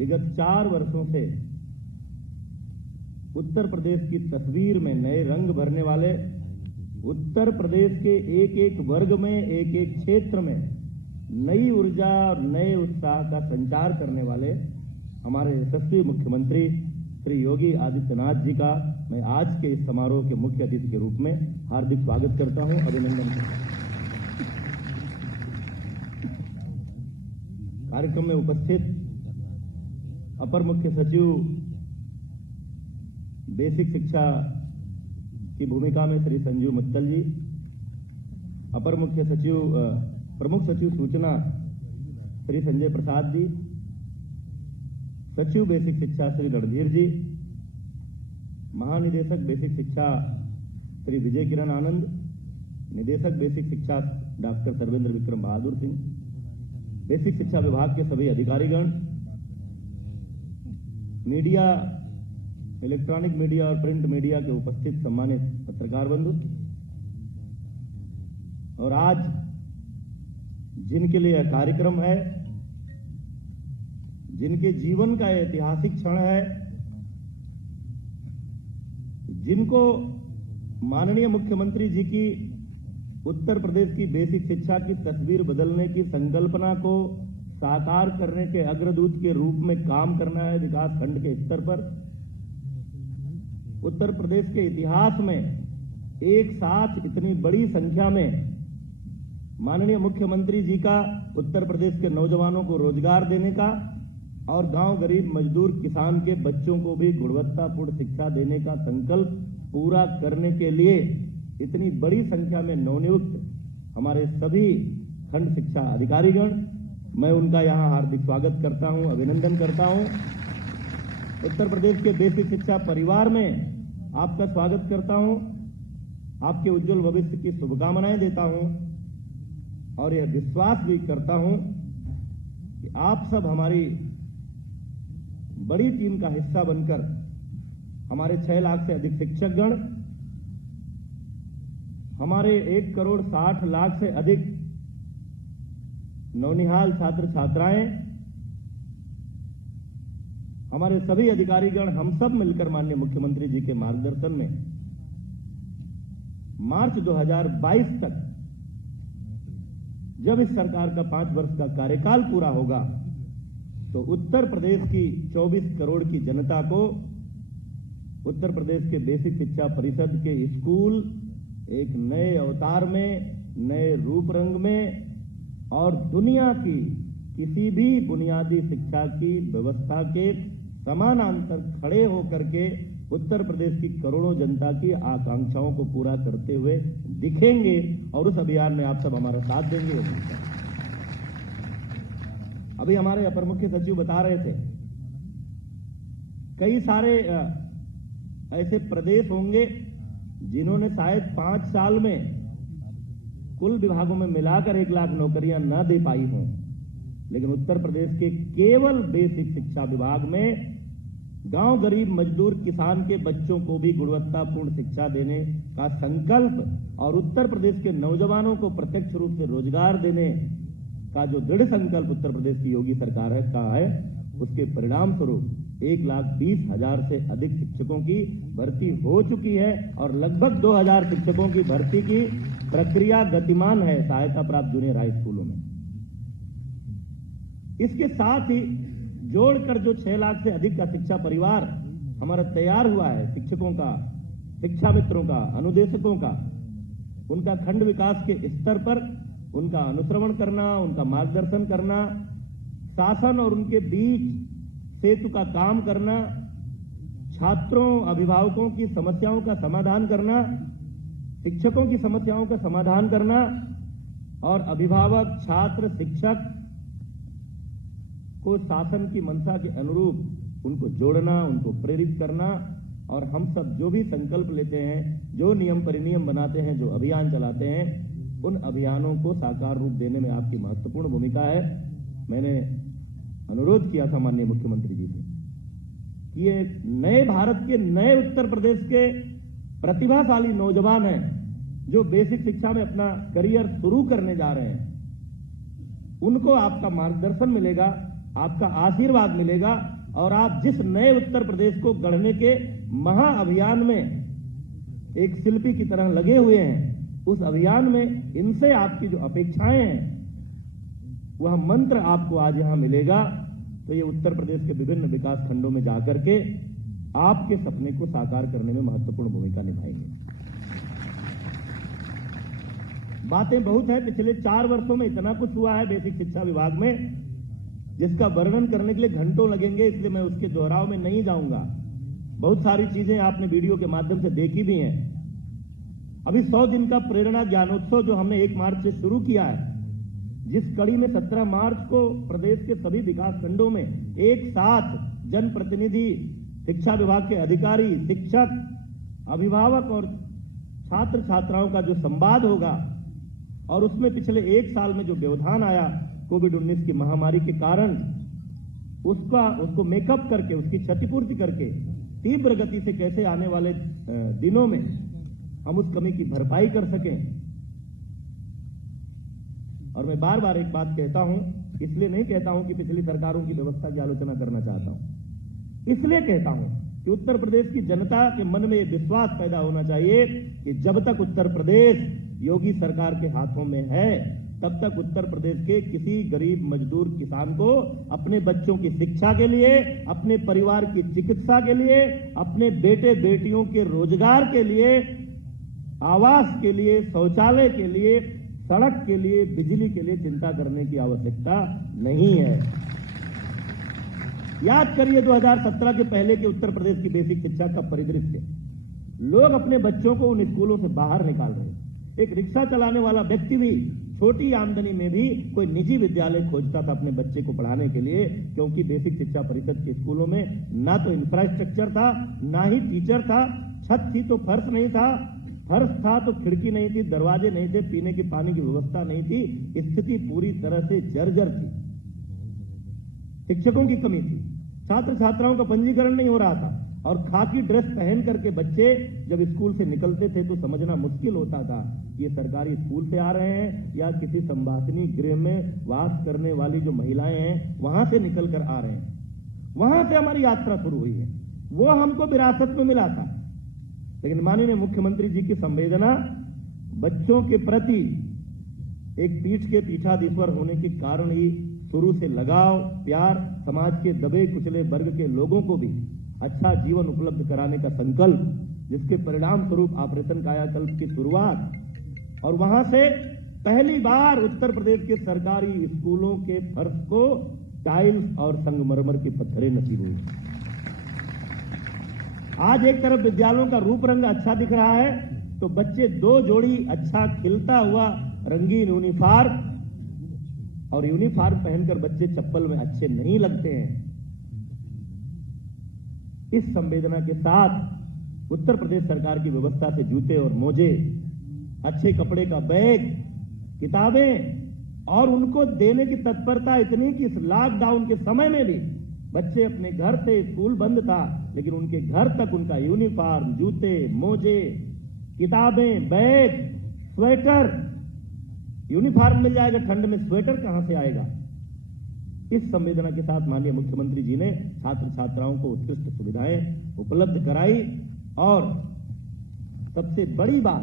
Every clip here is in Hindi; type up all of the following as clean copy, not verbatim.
विगत 4 वर्षों से उत्तर प्रदेश की तस्वीर में नए रंग भरने वाले, उत्तर प्रदेश के एक एक वर्ग में, एक एक क्षेत्र में नई ऊर्जा और नए उत्साह का संचार करने वाले हमारे यशस्वी मुख्यमंत्री श्री योगी आदित्यनाथ जी का मैं आज के इस समारोह के मुख्य अतिथि के रूप में हार्दिक स्वागत करता हूं, अभिनंदन करता हूं। कार्यक्रम में उपस्थित अपर मुख्य सचिव बेसिक शिक्षा की भूमिका में श्री संजीव मित्तल जी, अपर मुख्य सचिव प्रमुख सचिव सूचना श्री संजय प्रसाद जी, सचिव बेसिक शिक्षा श्री रणधीर जी, महानिदेशक बेसिक शिक्षा श्री विजय किरण आनंद, निदेशक बेसिक शिक्षा डॉक्टर सर्वेंद्र विक्रम बहादुर सिंह, बेसिक शिक्षा विभाग के सभी अधिकारीगण, मीडिया, इलेक्ट्रॉनिक मीडिया और प्रिंट मीडिया के उपस्थित सम्मानित पत्रकार बंधु, और आज जिनके लिए यह कार्यक्रम है, जिनके जीवन का ऐतिहासिक क्षण है, जिनको माननीय मुख्यमंत्री जी की उत्तर प्रदेश की बेसिक शिक्षा की तस्वीर बदलने की संकल्पना को साकार करने के अग्रदूत के रूप में काम करना है विकास खंड के स्तर पर, उत्तर प्रदेश के इतिहास में एक साथ इतनी बड़ी संख्या में माननीय मुख्यमंत्री जी का उत्तर प्रदेश के नौजवानों को रोजगार देने का और गांव गरीब मजदूर किसान के बच्चों को भी गुणवत्तापूर्ण शिक्षा देने का संकल्प पूरा करने के लिए इतनी बड़ी संख्या में नवनियुक्त हमारे सभी खंड शिक्षा अधिकारीगण, मैं उनका यहां हार्दिक स्वागत करता हूं, अभिनंदन करता हूं। उत्तर प्रदेश के बेसिक शिक्षा परिवार में आपका स्वागत करता हूं, आपके उज्जवल भविष्य की शुभकामनाएं देता हूं और यह विश्वास भी करता हूं कि आप सब हमारी बड़ी टीम का हिस्सा बनकर हमारे 6 लाख से अधिक शिक्षकगण, हमारे 1,60,00,000 से अधिक नौनिहाल छात्र छात्राएं, हमारे सभी अधिकारीगण, हम सब मिलकर माननीय मुख्यमंत्री जी के मार्गदर्शन में मार्च 2022 तक, जब इस सरकार का 5 वर्ष का कार्यकाल पूरा होगा, तो उत्तर प्रदेश की 24 करोड़ की जनता को उत्तर प्रदेश के बेसिक शिक्षा परिषद के स्कूल एक नए अवतार में, नए रूप रंग में और दुनिया की किसी भी बुनियादी शिक्षा की व्यवस्था के समानांतर खड़े होकर के उत्तर प्रदेश की करोड़ों जनता की आकांक्षाओं को पूरा करते हुए दिखेंगे और उस अभियान में आप सब हमारा साथ देंगे। अभी हमारे अपर मुख्य सचिव बता रहे थे, कई सारे ऐसे प्रदेश होंगे जिन्होंने शायद 5 साल में कुल विभागों में मिलाकर 1 लाख नौकरियां न दे पाई हों, लेकिन उत्तर प्रदेश के केवल बेसिक शिक्षा विभाग में गांव गरीब मजदूर किसान के बच्चों को भी गुणवत्तापूर्ण शिक्षा देने का संकल्प और उत्तर प्रदेश के नौजवानों को प्रत्यक्ष रूप से रोजगार देने का जो दृढ़ संकल्प उत्तर प्रदेश की योगी सरकार का है, उसके परिणाम स्वरूप 1,20,000 से अधिक शिक्षकों की भर्ती हो चुकी है और लगभग 2,000 शिक्षकों की भर्ती की प्रक्रिया गतिमान है सहायता प्राप्त जूनियर हाई स्कूलों में। इसके साथ ही जोड़कर जो 6 लाख से अधिक का शिक्षा परिवार हमारा तैयार हुआ है, शिक्षकों का, शिक्षा मित्रों का, अनुदेशकों का, उनका खंड विकास के स्तर पर उनका अनुश्रवण करना, उनका मार्गदर्शन करना, शासन और उनके बीच सेतु का काम करना, छात्रों अभिभावकों की समस्याओं का समाधान करना, शिक्षकों की समस्याओं का समाधान करना और अभिभावक, छात्र, शिक्षक को शासन की मंशा के अनुरूप उनको जोड़ना, उनको प्रेरित करना और हम सब जो भी संकल्प लेते हैं, जो नियम परिनियम बनाते हैं, जो अभियान चलाते हैं, उन अभियानों को साकार रूप देने में आपकी महत्वपूर्ण भूमिका है। मैंने अनुरोध किया था माननीय मुख्यमंत्री जी से कि ये नए भारत के, नए उत्तर प्रदेश के प्रतिभाशाली नौजवान हैं जो बेसिक शिक्षा में अपना करियर शुरू करने जा रहे हैं, उनको आपका मार्गदर्शन मिलेगा आपका आशीर्वाद मिलेगा और आप जिस नए उत्तर प्रदेश को गढ़ने के महाअभियान में एक शिल्पी की तरह लगे हुए हैं, उस अभियान में इनसे आपकी जो अपेक्षाएं हैं वह मंत्र आपको आज यहां मिलेगा। तो ये उत्तर प्रदेश के विभिन्न विकास खंडों में जाकर के आपके सपने को साकार करने में महत्वपूर्ण भूमिका निभाएंगे। बातें बहुत है, पिछले 4 वर्षों में इतना कुछ हुआ है बेसिक शिक्षा विभाग में जिसका वर्णन करने के लिए घंटों लगेंगे, इसलिए मैं उसके दोहराव में नहीं जाऊंगा। बहुत सारी चीजें आपने वीडियो के माध्यम से देखी भी हैं। अभी 100 दिन का प्रेरणा ज्ञानोत्सव जो हमने 1 मार्च से शुरू किया है, जिस कड़ी में 17 मार्च को प्रदेश के सभी विकास खंडों में एक साथ जनप्रतिनिधि, शिक्षा विभाग के अधिकारी, शिक्षक, अभिभावक और छात्र छात्राओं का जो संवाद होगा और उसमें पिछले 1 साल में जो व्यवधान आया कोविड-19 की महामारी के कारण, उसको मेकअप करके, उसकी क्षतिपूर्ति करके तीव्र गति से कैसे आने वाले दिनों में हम उस कमी की भरपाई कर सकें। और मैं बार बार एक बात कहता हूं, इसलिए नहीं कहता हूं कि पिछली सरकारों की व्यवस्था की आलोचना करना चाहता हूं, इसलिए कहता हूं कि उत्तर प्रदेश की जनता के मन में यह विश्वास पैदा होना चाहिए कि जब तक उत्तर प्रदेश योगी सरकार के हाथों में है, तब तक उत्तर प्रदेश के किसी गरीब मजदूर किसान को अपने बच्चों की शिक्षा के लिए, अपने परिवार की चिकित्सा के लिए, अपने बेटे बेटियों के रोजगार के लिए, आवास के लिए, शौचालय के लिए, सड़क के लिए, बिजली के लिए चिंता करने की आवश्यकता नहीं है। याद करिए 2017 के पहले के उत्तर प्रदेश की बेसिक शिक्षा का परिदृश्य। लोग अपने बच्चों को उन स्कूलों से बाहर निकाल रहे हैं। एक रिक्शा चलाने वाला व्यक्ति भी छोटी आमदनी में भी कोई निजी विद्यालय खोजता था अपने बच्चे को पढ़ाने के लिए, क्योंकि बेसिक शिक्षा परिषद के स्कूलों में ना तो इंफ्रास्ट्रक्चर था, ना ही टीचर था, छत थी तो फर्श नहीं था, फर्श था तो खिड़की नहीं थी, दरवाजे नहीं थे, पीने की पानी की व्यवस्था नहीं थी, स्थिति पूरी तरह से जर्जर थी। शिक्षकों की कमी थी, छात्र छात्राओं का पंजीकरण नहीं हो रहा था और खाकी ड्रेस पहन करके बच्चे जब स्कूल से निकलते थे तो समझना मुश्किल होता था कि ये सरकारी स्कूल से आ रहे हैं या किसी संवासिनी गृह में वास करने वाली जो महिलाएं हैं वहां से निकल कर आ रहे हैं। वहां से हमारी यात्रा शुरू हुई है, वो हमको विरासत में मिला था। लेकिन माननीय मुख्यमंत्री जी की संवेदना बच्चों के प्रति एक पीठ के पीठाधीश्वर होने के कारण ही शुरू से लगाव, प्यार, समाज के दबे कुचले वर्ग के लोगों को भी अच्छा जीवन उपलब्ध कराने का संकल्प, जिसके परिणाम स्वरूप ऑपरेशन कायाकल्प की शुरुआत, और वहां से पहली बार उत्तर प्रदेश के सरकारी स्कूलों के फर्श को टाइल्स और संगमरमर की पत्थरें नसीब हुई। आज एक तरफ विद्यालयों का रूप रंग अच्छा दिख रहा है तो बच्चे 2 जोड़ी अच्छा खिलता हुआ रंगीन यूनिफॉर्म, और यूनिफॉर्म पहनकर बच्चे चप्पल में अच्छे नहीं लगते हैं। इस संवेदना के साथ उत्तर प्रदेश सरकार की व्यवस्था से जूते और मोजे, अच्छे कपड़े का बैग, किताबें और उनको देने की तत्परता इतनी कि इस लॉकडाउन के समय में भी बच्चे अपने घर से, स्कूल बंद था लेकिन उनके घर तक उनका यूनिफॉर्म, जूते, मोजे, किताबें, बैग, स्वेटर, यूनिफॉर्म मिल जाएगा, ठंड में स्वेटर कहां से आएगा। इस संवेदना के साथ माननीय मुख्यमंत्री जी ने छात्र छात्राओं को उत्कृष्ट सुविधाएं उपलब्ध कराई। और सबसे बड़ी बात,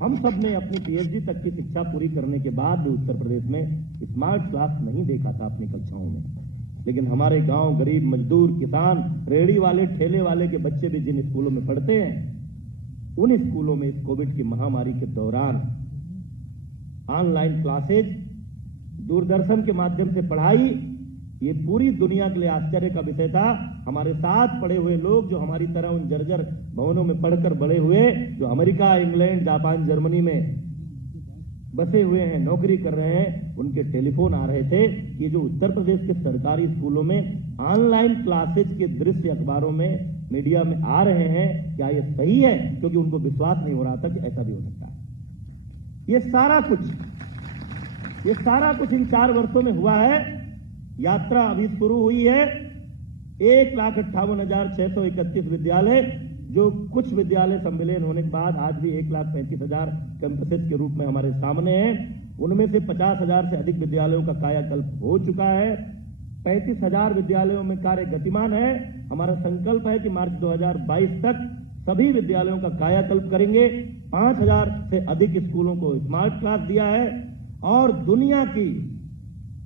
हम सब ने अपनी पीएचडी तक की शिक्षा पूरी करने के बाद भी उत्तर प्रदेश में स्मार्ट क्लास नहीं देखा था अपनी कक्षाओं में, लेकिन हमारे गांव गरीब मजदूर, किसान, रेहड़ी वाले, ठेले वाले के बच्चे भी जिन स्कूलों में पढ़ते हैं, उन स्कूलों में इस कोविड की महामारी के दौरान ऑनलाइन क्लासेज, दूरदर्शन के माध्यम से पढ़ाई, ये पूरी दुनिया के लिए आश्चर्य का विषय था। हमारे साथ पढ़े हुए लोग जो हमारी तरह उन जर्जर भवनों में पढ़कर बड़े हुए, जो अमेरिका, इंग्लैंड, जापान, जर्मनी में बसे हुए हैं, नौकरी कर रहे हैं, उनके टेलीफोन आ रहे थे कि जो उत्तर प्रदेश के सरकारी स्कूलों में ऑनलाइन क्लासेज के दृश्य अखबारों में, मीडिया में आ रहे हैं, क्या ये सही है? क्योंकि उनको विश्वास नहीं हो रहा था कि ऐसा भी हो सकता है। ये सारा कुछ इन 4 वर्षों में हुआ है। यात्रा अभी शुरू हुई है। 1,58,631 विद्यालय, जो कुछ विद्यालय संविलियन होने के बाद आज भी 1,35,000 कैंपसेस के रूप में हमारे सामने हैं। उनमें से 50,000 से अधिक विद्यालयों का कायाकल्प हो चुका है। 35,000 विद्यालयों में कार्य गतिमान है। हमारा संकल्प है कि मार्च 2022 तक सभी विद्यालयों का कायाकल्प करेंगे। 5,000 से अधिक स्कूलों को स्मार्ट क्लास दिया है और दुनिया की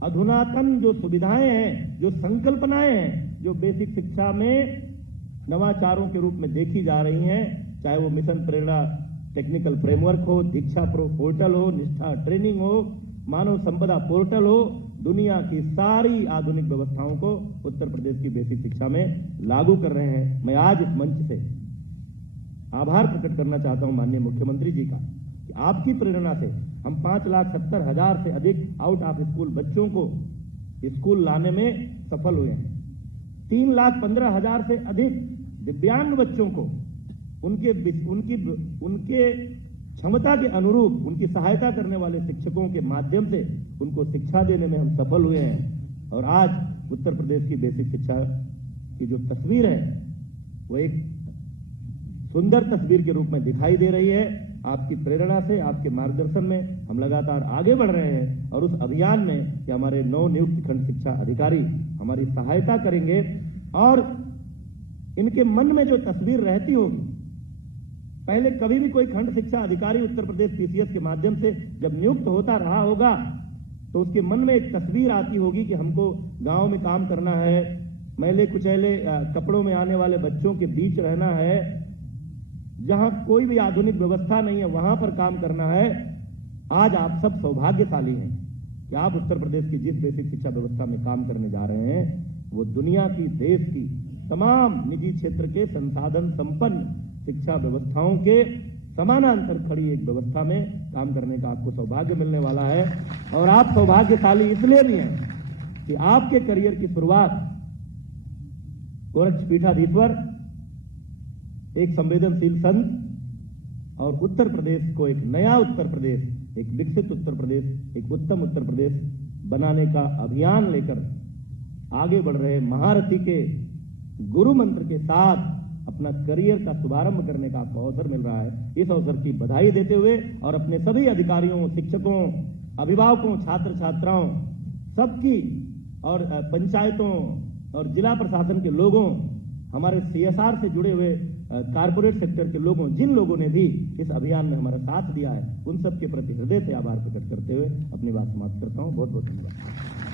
अधुनातन जो सुविधाएं हैं, जो संकल्पनाएं हैं, जो बेसिक शिक्षा में नवाचारों के रूप में देखी जा रही हैं, चाहे वो मिशन प्रेरणा टेक्निकल फ्रेमवर्क हो, दीक्षा प्रो पोर्टल हो, निष्ठा ट्रेनिंग हो, मानव संपदा पोर्टल हो, दुनिया की सारी आधुनिक व्यवस्थाओं को उत्तर प्रदेश की बेसिक शिक्षा में लागू कर रहे हैं। मैं आज इस मंच से आभार प्रकट करना चाहता हूं माननीय मुख्यमंत्री जी का कि आपकी प्रेरणा से हम 5,70,000 से अधिक आउट ऑफ स्कूल बच्चों को स्कूल लाने में सफल हुए हैं। 3,15,000 से अधिक दिव्यांग बच्चों को उनके क्षमता के अनुरूप उनकी सहायता करने वाले शिक्षकों के माध्यम से उनको शिक्षा देने में हम सफल हुए हैं। और आज उत्तर प्रदेश की बेसिक शिक्षा की जो तस्वीर है वो एक सुंदर तस्वीर के रूप में दिखाई दे रही है। आपकी प्रेरणा से, आपके मार्गदर्शन में हम लगातार आगे बढ़ रहे हैं और उस अभियान में कि हमारे नव नियुक्त खंड शिक्षा अधिकारी हमारी सहायता करेंगे और इनके मन में जो तस्वीर रहती होगी, पहले कभी भी कोई खंड शिक्षा अधिकारी उत्तर प्रदेश पीसीएस के माध्यम से जब नियुक्त होता रहा होगा तो उसके मन में एक तस्वीर आती होगी कि हमको गांव में काम करना है, मैले कुचैले कपड़ों में आने वाले बच्चों के बीच रहना है, जहां कोई भी आधुनिक व्यवस्था नहीं है वहां पर काम करना है। आज आप सब सौभाग्यशाली हैं कि आप उत्तर प्रदेश की जिस बेसिक शिक्षा व्यवस्था में काम करने जा रहे हैं वो दुनिया की, देश की तमाम निजी क्षेत्र के संसाधन संपन्न शिक्षा व्यवस्थाओं के समानांतर खड़ी एक व्यवस्था में काम करने का आपको सौभाग्य मिलने वाला है। और आप सौभाग्यशाली इसलिए भी हैं कि आपके करियर की शुरुआत गोरक्ष पीठाधीश्वर, एक संवेदनशील संत और उत्तर प्रदेश को एक नया उत्तर प्रदेश, एक विकसित उत्तर प्रदेश, एक उत्तम उत्तर प्रदेश बनाने का अभियान लेकर आगे बढ़ रहे महारथी के गुरु मंत्र के साथ अपना करियर का शुभारंभ करने का आपको अवसर मिल रहा है। इस अवसर की बधाई देते हुए और अपने सभी अधिकारियों, शिक्षकों, अभिभावकों, छात्र छात्राओं सबकी और पंचायतों और जिला प्रशासन के लोगों, हमारे सीएसआर से जुड़े हुए कारपोरेट सेक्टर के लोगों, जिन लोगों ने भी इस अभियान में हमारा साथ दिया है, उन सबके प्रति हृदय से आभार प्रकट करते हुए अपनी बात समाप्त करता हूं। बहुत बहुत धन्यवाद।